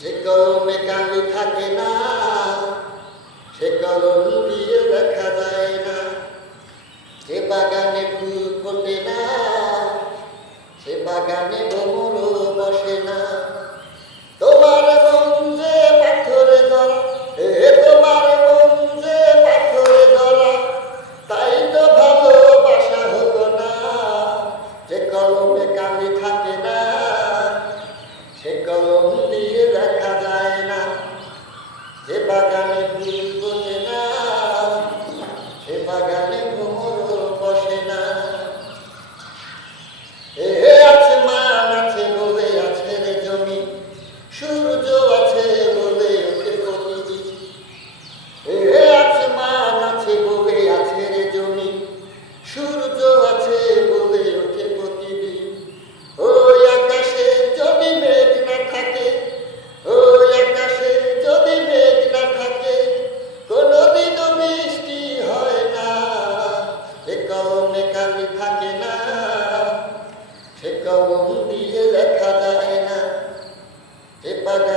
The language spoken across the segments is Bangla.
যে কলমে কালি থাকে না, সে কলম দিয়ে দেখা যায় না। যে বাগানে ফুল ফোটে না, সে বাগানে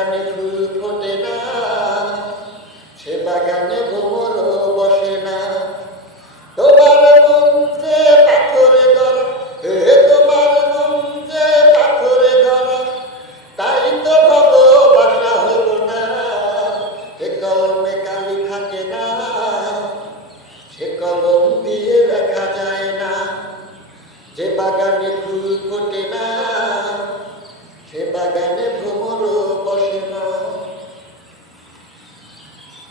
বাগানে ফুল ফোটে না সে বাগানে ভ্রমর বসে না।